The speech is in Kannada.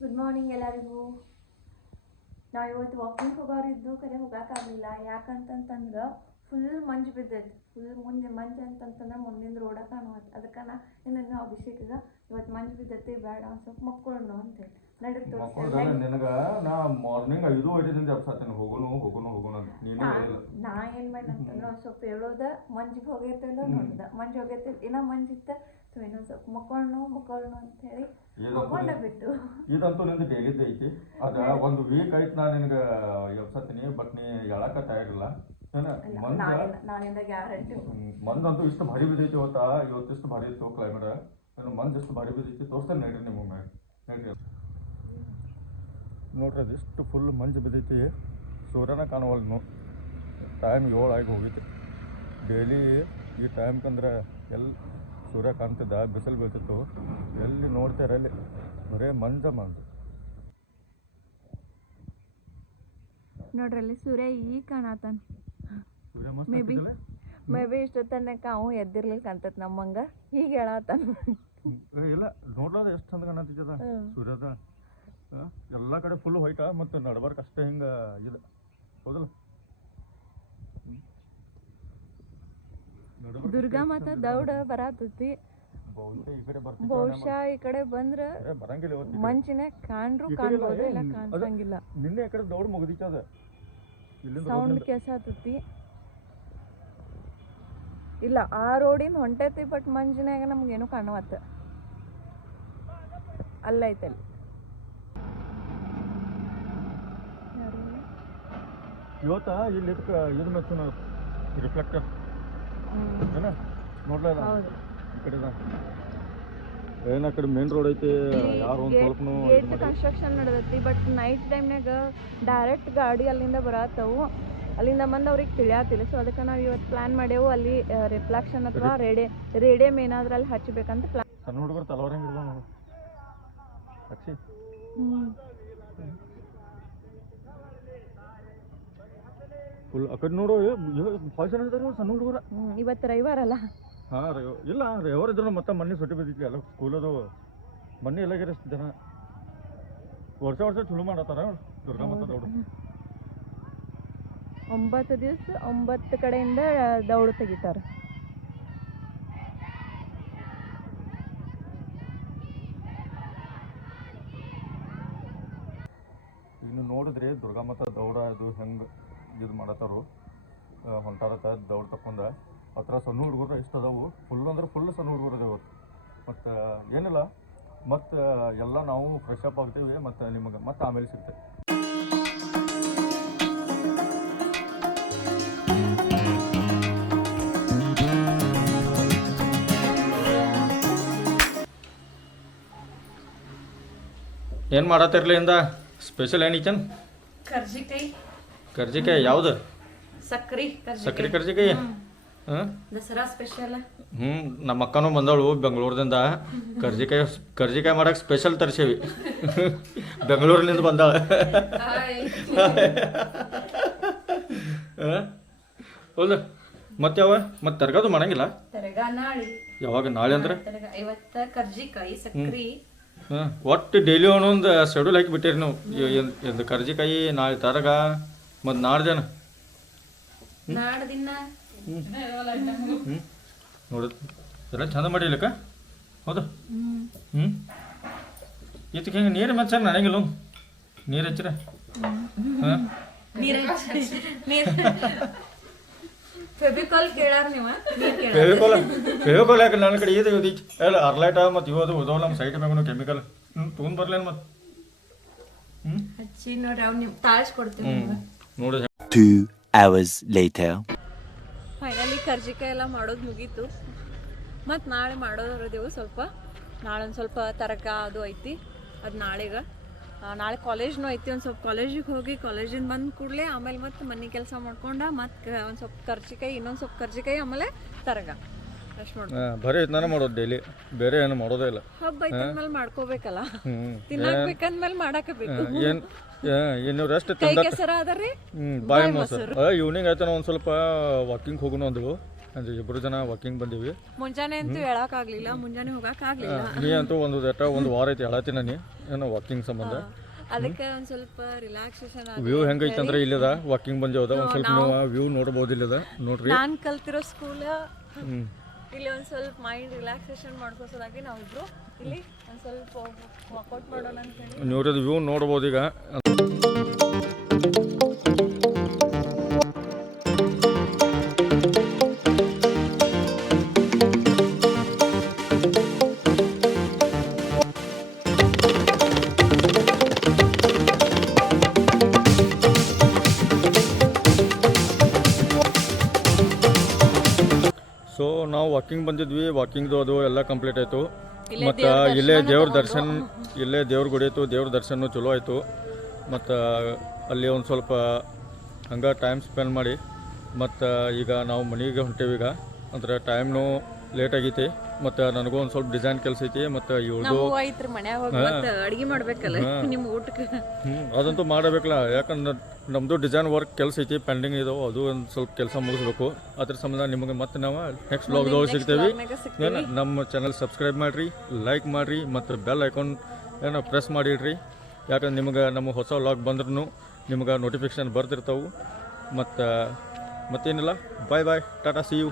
ಗುಡ್ ಮಾರ್ನಿಂಗ್ ಎಲ್ಲರಿಗೂ. ನಾವು ಇವತ್ತು ವಾಕಿಂಗ್ ಹೋಗೋರಿದ್ದು ಕರೆ ಹೋಗೋಕ್ಕಾಗಲಿಲ್ಲ. ಯಾಕಂತಂತಂದ್ರೆ ಫುಲ್ ಮಂಜು ಬಿದ್ದೈತಿ. ಫುಲ್ ಮುಂದೆ ಮಂಜು ಅಂತಂತಂದ್ರೆ ಮುಂದಿನ ರೋಡ ಕಾಣುವತ್ತು. ಅದಕ್ಕೆ ಇನ್ನು ಅಭಿಷೇಕಿಗೆ ಇವತ್ತು ಮಂಜು ಬಿದ್ದೈತಿ, ಬೇಡ ಒಂದು ಸ್ವಲ್ಪ ಮಕ್ಕಳು ಅಂತೇಳಿ ನಡೀತು. ನಿನಗ ನಾ ಮಾರ್ನಿಂಗ್ 5:05 ಎಬ್ಸಾತೀನಿ, ಹೋಗೋನು ನಾ ಏನು ಮಾಡಿ ಅಂತಂದ್ರೆ ಒಂದು ಸ್ವಲ್ಪ ಹೇಳೋದ ಮಂಜಿಗೆ ಹೋಗೈತಿಲ್ಲ ನೋಡ್ದ, ಮಂಜು ಹೋಗೈತಿ ಇನ್ನೂ ಮಂಜಿತ್ತ ಸೊ ಇನ್ನೊಂದು ಸ್ವಲ್ಪ ಮಕ್ಕಳು ಅಂತ ಹೇಳಿ ಮಕ್ಕೊಂಡ ಬಿಟ್ಟು. ಇದಂತೂ ನಿಂದು ಡೈಲಿದ್ದು ಐತಿ. ಅದ ಒಂದು ವೀಕ್ ಆಯ್ತು ನಾ ನಿನಗೆ ಎಬ್ಸತ್ತೀನಿ, ಬಟ್ ನೀ ಹೇಳಕ್ಕ ತಯಾರಿಲ್ಲ. ನಾಳಿಂದ ಗ್ಯಾರಂಟಿ. ಮಂದಂತೂ ಇಷ್ಟು ಭಾರಿ ಬಿದ್ದೈತಿ ಇವತ್ತು ಇಷ್ಟು ಭಾರಿ ಇತ್ತು ಕ್ಲೈಮೇಟ್. ಮಂಜು ಎಷ್ಟು ಭಾರಿ ಬಿದ್ದೈತಿ ತೋರಿಸ್ತೇನೆ ನಡ್ರಿ ನಿಮಗೆ. ನಡ್ರಿ ನೋಡ್ರಿ, ಅದಿಷ್ಟು ಫುಲ್ ಮಂಜು ಬಿದ್ದೈತಿ, ಸೂರ್ಯನ ಕಾಣವಲ್ಲ. ಟೈಮ್ 7 ಆಗಿ ಹೋಗೈತಿ. ಡೈಲಿ ಈ ಟೈಮ್ಕಂದ್ರೆ ಎಲ್ಲಿ ಸೂರ್ಯ ಕಾಣ್ತಿದ್ದ, ಬಿಸಿಲು ಬೀಳ್ತಿತ್ತು, ಎಲ್ಲಿ ನೋಡ್ತಾರೆ ಅಲ್ಲಿ ಬರೇ ಮಂಜು. ನೋಡ್ರಿ ಅಲ್ಲಿ ಸೂರ್ಯ ಈಗ ಕಾಣತಾನ. ಮೇ ಬಿ ಇಷ್ಟ ತನಕ ಅವು ಎದ್ದಿರ್ಲಿಲ್ಲ ಕಾಣ್ತೈತಿ ನಮ್ಮಂಗ, ಈಗ ಹೇಳತ್ತಾನ. ಇಲ್ಲ ನೋಡ್ಲಾದ ಎಷ್ಟು ಚಂದ ಕಾಣತ್ತಿದ್ದದ ಸೂರ್ಯದ. ಎಲ್ಲ ಕಡೆ ಫುಲ್ ವೈಟ, ಮತ್ತು ನಡ್ಬಾರ್ಕ್ ಅಷ್ಟೇ ಹಿಂಗೆ ಇದು ಹೌದಲ್ಲ. ದುರ್ಗಾ ಮಾತಾ ದೌಡ ಬರತೈತಿ. ಬಹುಶಃ ಈ ಕಡೆ ಬಂದ್ರೆ ಮಂಚಿನ ಕಾಣ್ಬೋದು, ಇಲ್ಲ ಕಾಣಿಸಂಗಿಲ್ಲ. ನಿನ್ನೆ ಈ ಕಡೆ ದೌಡ್ ಮುಗಿದಿತ್ತದ, ಸೌಂಡ್ ಕೆಸಾತೈತಿ. ಇಲ್ಲ ಆ ರೋಡಿಂದ ಹೊಂಟೈತಿ, ಬಟ್ ಮಂಜಿನಾಗ ನಮ್ಗೇನು ಕಾಣುವತ್ತ. ಅಲ್ಲೈತಲ್ಲಿ ಇವತ್ತ ಇಲ್ಲಿ ಇದು ಮೆಚ್ಚುನ ರಿಫ್ಲೆಕ್ಟರ್ ಏನ ನೋಡ್ಲ ಈ ಕಡೆ ಏನ ಕಡೆ ಮೇನ್ ರೋಡ್ ಐತಿ. ಯಾರು ಒಂದು ಸ್ವಲ್ಪ ಕನ್ಸ್ಟ್ರಕ್ಷನ್ ನಡೆದೈತಿ, ಬಟ್ ನೈಟ್ ಟೈಮ್ನಾಗ ಡೈರೆಕ್ಟ್ ಗಾಡಿ ಅಲ್ಲಿಂದ ಬರತ್ತವು, ಅಲ್ಲಿಂದ ಬಂದು ಅವ್ರಿಗೆ ತಿಳಿಯತ್ತಿಲ್ಲ. ಸೊ ಅದಕ್ಕೆ ನಾವು ಇವತ್ತು ಪ್ಲಾನ್ ಮಾಡೇವು ಅಲ್ಲಿ ರಿಫ್ಲೆಕ್ಷನ್ ಅಥವಾ ರೇಡಿಯಂ ಏನಾದ್ರೂ ಅಲ್ಲಿ ಹಚ್ಚಬೇಕಂತ ಪ್ಲಾನ್. ಸಣ್ಣ ಹುಡುಗರು ತಲವಾರಂಗಿಲ್ಲ ನಾವು ಹಚ್ಚಿ ಫುಲ್ ಆ ಕಡೆ ನೋಡು. ಭಾಳ ಜನ ಇದ್ದಾರೆ ಸಣ್ಣ ಹುಡುಗರ. ಇವತ್ತು ರವಿವಾರ ಅಲ್ಲ. ಹಾಂ ಇಲ್ಲ ರವಿವಾರ ಇದ್ರು ಮತ್ತೆ ಮೊನ್ನೆ ಸುಟ್ಟಿ ಬಿದ್ದಿತ್ತು ಎಲ್ಲ ಸ್ಕೂಲದು. ಮೊನ್ನೆ ಎಲ್ಲಾಗಿರ ಜನ ವರ್ಷ ಚುಳು ಮಾಡತ್ತಾರ ದುರ್ಗಾ ಮತ್ತ ದೌಡು. 9 ದಿವಸ 9 ಕಡೆಯಿಂದ ದೌಡು ತೆಗಿತಾರೆ. ಇನ್ನು ನೋಡಿದ್ರಿ ದುರ್ಗಾ ಮತ್ತ ದೌಡ ಅದು ಹೆಂಗೆ ಇದು ಮಾಡತ್ತಾರು, ಹೊಂಟಾರತ್ತ ದೌಡ್ ತಕ್ಕೊಂಡ. ಹತ್ರ ಸಣ್ಣ ಹುಡುಗರು ಇಷ್ಟು ಅದಾವು, ಫುಲ್ ಅಂದ್ರೆ ಫುಲ್ ಸಣ್ಣ ಹುಡುಗರು ಅದಾವ. ಮತ್ತು ಏನಿಲ್ಲ, ಮತ್ತು ಎಲ್ಲ ನಾವು ಫ್ರೆಶ್ ಅಪ್ ಆಗ್ತೀವಿ, ಮತ್ತು ನಿಮಗೆ ಮತ್ತೆ ಆಮೇಲೆ ಸಿಗ್ತೇವೆ. ಏನು ಮಾಡತ್ತಿರ್ಲಿ ಇಂದ ಸ್ಪೆಷಲ್ ಏನೈತೇನು? ಕರ್ಜಿಕಾಯಿ ಯಾವ್ದು? ಸಕ್ರಿ ಕರ್ಜಿಕಾಯಿ. ದಸರಾ ಸ್ಪೆಷಲ್. ನಮ್ಮ ಅಕ್ಕನೂ ಬಂದವಳು ಬೆಂಗಳೂರಿಂದ. ಕರ್ಜಿಕಾಯಿ ಮಾಡಕ್ಕೆ ಸ್ಪೆಷಲ್ ತರಿಸೇವಿ, ಬೆಂಗಳೂರಿನಿಂದ ಬಂದಾಳ. ಹೌದು. ಮತ್ತೆ ಮತ್ತೆ ತರಗದು ಮಾಡಂಗಿಲ್ಲ ಯಾವಾಗ? ನಾಳೆ ಅಂದ್ರೆ ಒಟ್ಟು ಡೈಲಿ ಒಂದೊಂದು ಶೆಡ್ಯೂಲ್ ಹಾಕಿ ಬಿಟ್ಟಿರಿ ನೀವು. ಎಂದು ಕರ್ಜಿಕಾಯಿ ನಾಳೆ ತರಗ, ಮತ್ತು ನಾಡ್ದೇನ ನೋಡ ಎಲ್ಲ ಚಂದ ಮಾಡಿಲ್ಲಕ್ಕ. ಹೌದು. ಇದಕ್ಕೆ ಹಿಂಗೆ ನೀರು ಮೆಚ್ಚಾಗ ನಡೆಯಂಗಿಲ್ಲ, ನೀರು ಹಚ್ಚಿರ. ಫೆವಿಕಾಲ್ ಯಾಕೆ ನನ್ನ ಕಡೆ ಇದು ಎಲ್ಲ ಅರ್ಲೈಟ ಮತ್ತು ಇವತ್ತು ಉದವ್ ನಮ್ಮ ಸೈಟ್ ಬೇಕು ಕೆಮಿಕಲ್ ತೊಗೊಂಡು ಬರ್ಲೇನು ಮತ್ತು ಹಚ್ಚಿ ನೋಡಿ ಅವ್ನು ನೀವು ತಾಳಿಸ್ಕೊಡ್ತೀವಿ ನೋಡಿ. 2 hours later. ಫೈನಲಿ ಕರ್ಜಿಕಾಯಿ ಎಲ್ಲ ಮಾಡೋದು ಮುಗೀತು. ಮತ್ತು ನಾಳೆ ಮಾಡೋದಿದೆವು ಸ್ವಲ್ಪ. ನಾಳೆ ಒಂದು ಸ್ವಲ್ಪ ತರಕ ಅದು ಐತಿ, ಅದು ನಾಳೆಗೆ. ನಾಳೆ ಕಾಲೇಜ್ನೂ ಐತಿ. ಒಂದು ಸ್ವಲ್ಪ ಕಾಲೇಜಿಗೆ ಹೋಗಿ ಕಾಲೇಜಿಂದ ಬಂದ ಕೂಡಲೇ ಆಮೇಲೆ ಮತ್ತೆ ಮನೆ ಕೆಲಸ ಮಾಡ್ಕೊಂಡು ಮತ್ತೆ ಒಂದು ಸ್ವಲ್ಪ ಕರ್ಜಿಕಾಯಿ, ಇನ್ನೊಂದು ಸ್ವಲ್ಪ ಕರ್ಜಿಕಾಯಿ, ಆಮೇಲೆ ತರಗ ಅಷ್ಟು ಮಾಡೋದು. ಬರೀ ಇದನ್ನ ಮಾಡೋದು ಡೈಲಿ, ಬೇರೆ ಏನು ಮಾಡೋದೇ ಇಲ್ಲ. ಹಬ್ಬ ಐತಂದ್ಮೇಲೆ ಮಾಡ್ಕೋಬೇಕಲ್ಲ, ತಿನ್ನಾಕ್ಬೇಕಂದ್ಮೇಲೆ ಮಾಡಾಕಬೇಕು. ಏನು ರೆಸ್ಟ್ ಕೈ ಕೆಸರ ಅದರಿ ಬಾಯಿ ಮೊಸರು. ಈವ್ನಿಂಗ್ ಆಯ್ತಾನ ಒಂದು ಸ್ವಲ್ಪ ವಾಕಿಂಗ್ ಹೋಗೋಣ ಅಂದವು. ಅಂದರೆ ಇಬ್ಬರು ಜನ ವಾಕಿಂಗ್ ಬಂದೀವಿ. ಮುಂಜಾನೆ ಅಂತೂ ಹೇಳಕ್ಕಾಗ್ಲಿಲ್ಲ, ಮುಂಜಾನೆ ಹೋಗಕ್ಕಾಗ್ಲಿಲ್ಲ. ನೀ ಅಂತೂ ಒಂದು ವಾರ ಐತಿ ಹೇಳತ್ತೀನಿ ನೀ ಏನೋ ವಾಕಿಂಗ್ ಸಂಬಂಧ. ಅದಕ್ಕೆ ಒಂದು ಸ್ವಲ್ಪ ರಿಲ್ಯಾಕ್ಸೇಷನ್ ವ್ಯೂ ಹೆಂಗೈತೆ ಅಂದ್ರೆ ಇಲ್ಲದ ವಾಕಿಂಗ್ ಬಂದೇವದ ಒಂದು ಸ್ವಲ್ಪ ನೀವು ವ್ಯೂ ನೋಡ್ಬೋದು ಇಲ್ಲದ ನೋಡ್ರಿ. ನಾನು ಕಲ್ತಿರೋ ಸ್ಕೂಲ್ ಇಲ್ಲಿ ಒಂದು ಸ್ವಲ್ಪ ಮೈಂಡ್ ರಿಲ್ಯಾಕ್ಸೇಷನ್ ಮಾಡ್ಕೋಸೋದಾಗಿ ನಾವಿಬ್ರು ಇಲ್ಲಿ ಒಂದು ಸ್ವಲ್ಪ ವಾಕೌಟ್ ಮಾಡೋಣ ಅಂತ ಹೇಳಿ ನೋಡೋದು ವ್ಯೂ ನೋಡ್ಬೋದು ಈಗ. ಸೊ ನಾವು ವಾಕಿಂಗ್ ಬಂದಿದ್ವಿ, ವಾಕಿಂಗ್ದು ಅದು ಎಲ್ಲ ಕಂಪ್ಲೀಟ್ ಆಯಿತು. ಮತ್ತು ಇಲ್ಲೇ ದೇವ್ರ ಗುಡಿ ಆಯಿತು, ದೇವ್ರ ದರ್ಶನ ಚಲೋ ಆಯಿತು. ಮತ್ತು ಅಲ್ಲಿ ಒಂದು ಸ್ವಲ್ಪ ಹಂಗೆ ಟೈಮ್ ಸ್ಪೆಂಡ್ ಮಾಡಿ ಮತ್ತು ಈಗ ನಾವು ಮನೆಗೆ ಹೊಂಟೇವಿ. ಈಗ ಅಂದ್ರೆ ಟೈಮ್ನು ಲೇಟ್ ಆಗೈತಿ ಮತ್ತು ನನಗೂ ಒಂದು ಸ್ವಲ್ಪ ಡಿಸೈನ್ ಕೆಲಸ ಐತಿ. ಮತ್ತು ಇವಳು ಐತ್ರಿ ಮನ್ಯಾಗ ಹೋಗಿ ಮತ್ತೆ ಅಡುಗೆ ಮಾಡ್ಬೇಕಲ್ಲ ನಿಮ್ಮ ಊಟಕ್ಕೆ. ಅದಂತೂ ಮಾಡಬೇಕಲ್ಲ, ಯಾಕಂದ್ರೆ ನಮ್ಮದು ಡಿಸೈನ್ ವರ್ಕ್ ಕೆಲಸ ಐತಿ ಪೆಂಡಿಂಗ್ ಇದಾವೆ, ಅದು ಒಂದು ಸ್ವಲ್ಪ ಕೆಲಸ ಮುಗಿಸ್ಬೇಕು. ಅದ್ರ ಸಂಬಂಧ ನಿಮಗೆ ಮತ್ತೆ ನಾವು ನೆಕ್ಸ್ಟ್ ಬ್ಲಾಗ್ದೊಳಗೆ ಸಿಗ್ತೇವೆ. ನಮ್ಮ ಚಾನಲ್ ಸಬ್ಸ್ಕ್ರೈಬ್ ಮಾಡಿರಿ, ಲೈಕ್ ಮಾಡಿರಿ ಮತ್ತು ಬೆಲ್ ಐಕಾನ್ ಪ್ರೆಸ್ ಮಾಡಿಡ್ರಿ. ಯಾಕಂದ್ರೆ ನಿಮಗೆ ನಮ್ಮ ಹೊಸ ವ್ಲಾಗ್ ಬಂದ್ರೂ ನಿಮ್ಗೆ ನೋಟಿಫಿಕೇಶನ್ ಬರ್ತಿರ್ತಾವೆ. ಮತ್ತು ಮತ್ತೇನಿಲ್ಲ, ಬಾಯ್ ಟಾಟಾ, ಸಿ ಯು.